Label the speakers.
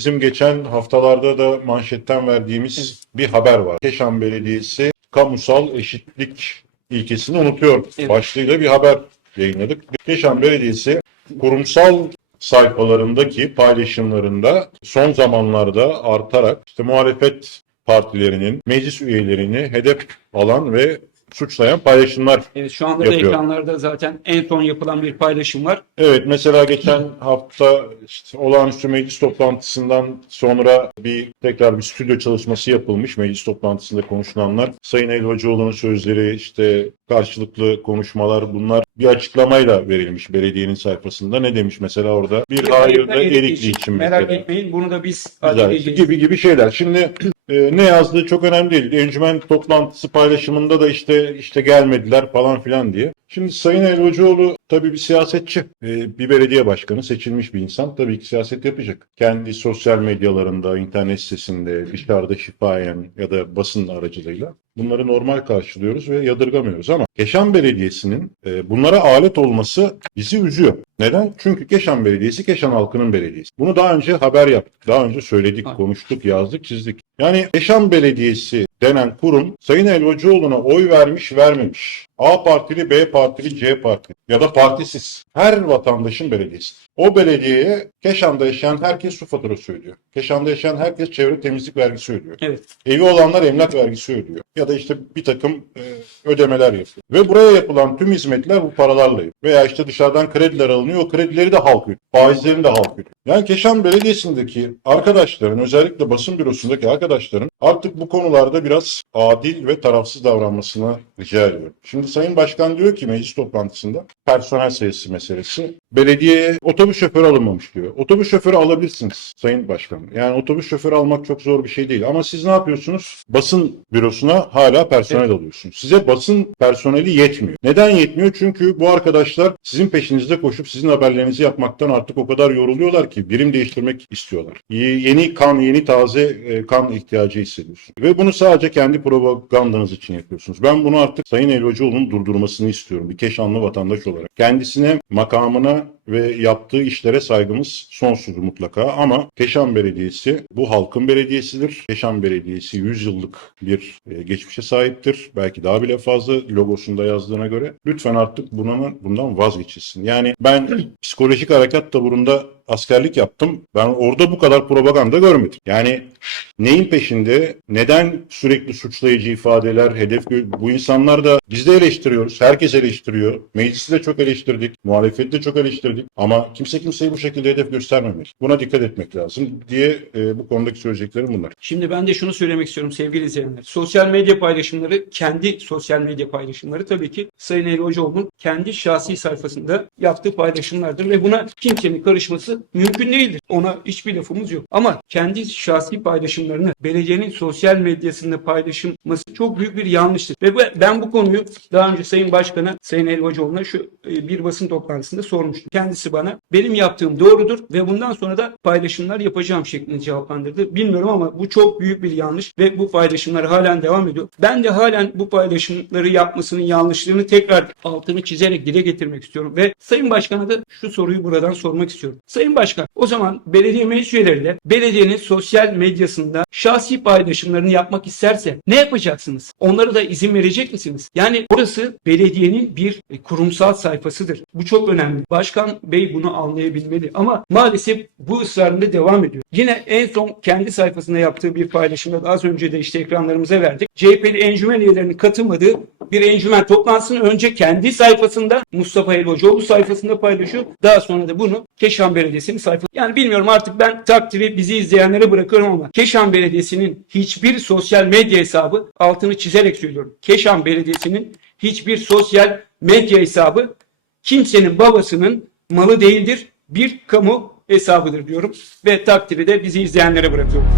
Speaker 1: bizim geçen haftalarda da manşetten verdiğimiz bir haber var. Keşan Belediyesi kamusal eşitlik ilkesini unutuyor.
Speaker 2: Evet.
Speaker 1: Başlığıyla bir haber yayınladık. Keşan Belediyesi kurumsal sayfalarındaki paylaşımlarında son zamanlarda artarak işte muhalefet partilerinin meclis üyelerini hedef alan ve suçlayan paylaşımlar
Speaker 2: Evet şu anda da
Speaker 1: Yapıyor.
Speaker 2: ekranlarda zaten en son yapılan bir paylaşım var.
Speaker 1: Evet mesela geçen hafta işte olağanüstü meclis toplantısından sonra bir tekrar bir stüdyo çalışması yapılmış. Meclis toplantısında konuşulanlar. Sayın Elvacıoğlu'nun sözleri işte karşılıklı konuşmalar bunlar bir açıklamayla verilmiş belediyenin sayfasında. Ne demiş mesela orada? Bir hayır da Erikli için
Speaker 2: Merak
Speaker 1: mesela.
Speaker 2: etmeyin bunu da biz
Speaker 1: Güzel.
Speaker 2: halledeceğiz.
Speaker 1: gibi gibi şeyler. Şimdi e, ne yazdığı çok önemli değil. Encümen toplantısı paylaşımında da işte işte gelmediler falan filan diye. Şimdi Sayın Elvacıoğlu tabii bir siyasetçi. E, bir belediye başkanı seçilmiş bir insan. Tabii ki siyaset yapacak. Kendi sosyal medyalarında, internet sitesinde, dışarıda şifayen ya da basın aracılığıyla bunları normal karşılıyoruz ve yadırgamıyoruz ama Keşan Belediyesi'nin e, bunlara alet olması bizi üzüyor. Neden? Çünkü Keşan Belediyesi Keşan halkının belediyesi. Bunu daha önce haber yaptık. Daha önce söyledik, konuştuk, yazdık, çizdik. Yani Keşan Belediyesi denen kurum Sayın Elvacıoğlu'na oy vermiş, vermemiş. A partili, B partili, C partili ya da partisiz. Her vatandaşın belediyesi. O belediyeye Keşan'da yaşayan herkes su faturası ödüyor. Keşan'da yaşayan herkes çevre temizlik vergisi ödüyor.
Speaker 2: Evet.
Speaker 1: Evi olanlar emlak vergisi ödüyor. Ya da işte bir takım e, ödemeler yapıyor. Ve buraya yapılan tüm hizmetler bu paralarla yapıyor. Veya işte dışarıdan krediler alınıyor. O kredileri de halk ödüyor. Faizlerini de halk ödüyor. Yani Keşan Belediyesi'ndeki arkadaşların özellikle basın bürosundaki arkadaşların artık bu konularda biraz adil ve tarafsız davranmasını rica ediyorum. Şimdi Sayın Başkan diyor ki meclis toplantısında personel sayısı meselesi. Belediyeye otobüs şoförü alınmamış diyor. Otobüs şoförü alabilirsiniz Sayın Başkan. Yani otobüs şoförü almak çok zor bir şey değil. Ama siz ne yapıyorsunuz? Basın bürosuna hala personel alıyorsunuz. Size basın personeli yetmiyor. Neden yetmiyor? Çünkü bu arkadaşlar sizin peşinizde koşup sizin haberlerinizi yapmaktan artık o kadar yoruluyorlar ki birim değiştirmek istiyorlar. Yeni kan, yeni taze e, kan ihtiyacı hissediyorsun. Ve bunu sadece kendi propagandanız için yapıyorsunuz. Ben bunu artık Sayın Elvacıoğlu'nun durdurmasını istiyorum. Bir Keşanlı vatandaş olarak. Kendisine, makamına ve yaptığı işlere saygımız sonsuz mutlaka ama Keşan Belediyesi bu halkın belediyesidir. Keşan Belediyesi 100 yıllık bir e, geçmişe sahiptir. Belki daha bile fazla logosunda yazdığına göre. Lütfen artık bundan, bundan vazgeçilsin. Yani ben psikolojik harekat taburunda askerlik yaptım. Ben orada bu kadar propaganda görmedim. Yani neyin peşinde, neden sürekli suçlayıcı ifadeler, hedef bu insanlar da biz de eleştiriyoruz. Herkes eleştiriyor. Meclisi de çok eleştirdik. Muhalefeti de çok eleştirdik. Ama kimse kimseyi bu şekilde hedef göstermemeli. Buna dikkat etmek lazım diye e, bu konudaki söyleyeceklerim bunlar.
Speaker 2: Şimdi ben de şunu söylemek istiyorum sevgili izleyenler. Sosyal medya paylaşımları, kendi sosyal medya paylaşımları tabii ki Sayın Eli Hocaoğlu'nun kendi şahsi sayfasında yaptığı paylaşımlardır ve buna kimsenin karışması mümkün değildir. Ona hiçbir lafımız yok. Ama kendi şahsi paylaşımlarını belediyenin sosyal medyasında paylaşılması çok büyük bir yanlıştır. Ve ben bu konuyu daha önce Sayın Başkan'a, Sayın Eli Hocaoğlu'na şu e, bir basın toplantısında sormuştum. Kendisi bana benim yaptığım doğrudur ve bundan sonra da paylaşımlar yapacağım şeklinde cevaplandırdı. Bilmiyorum ama bu çok büyük bir yanlış ve bu paylaşımlar halen devam ediyor. Ben de halen bu paylaşımları yapmasının yanlışlığını tekrar altını çizerek dile getirmek istiyorum ve Sayın Başkan'a da şu soruyu buradan sormak istiyorum. Sayın Başkan o zaman belediye meclis üyeleri de belediyenin sosyal medyasında şahsi paylaşımlarını yapmak isterse ne yapacaksınız? Onlara da izin verecek misiniz? Yani burası belediyenin bir kurumsal sayfasıdır. Bu çok önemli. Başkan Bey bunu anlayabilmeli ama maalesef bu ısrarında devam ediyor. Yine en son kendi sayfasında yaptığı bir paylaşımda da az önce de işte ekranlarımıza verdik. CHP'li encümen üyelerinin katılmadığı bir encümen toplantısını önce kendi sayfasında Mustafa Elvacıoğlu sayfasında paylaşıyor. Daha sonra da bunu Keşan Belediyesi'nin sayfası. Yani bilmiyorum artık ben takdiri bizi izleyenlere bırakıyorum ama Keşan Belediyesi'nin hiçbir sosyal medya hesabı altını çizerek söylüyorum. Keşan Belediyesi'nin hiçbir sosyal medya hesabı kimsenin babasının malı değildir. Bir kamu hesabıdır diyorum ve takdiri de bizi izleyenlere bırakıyorum.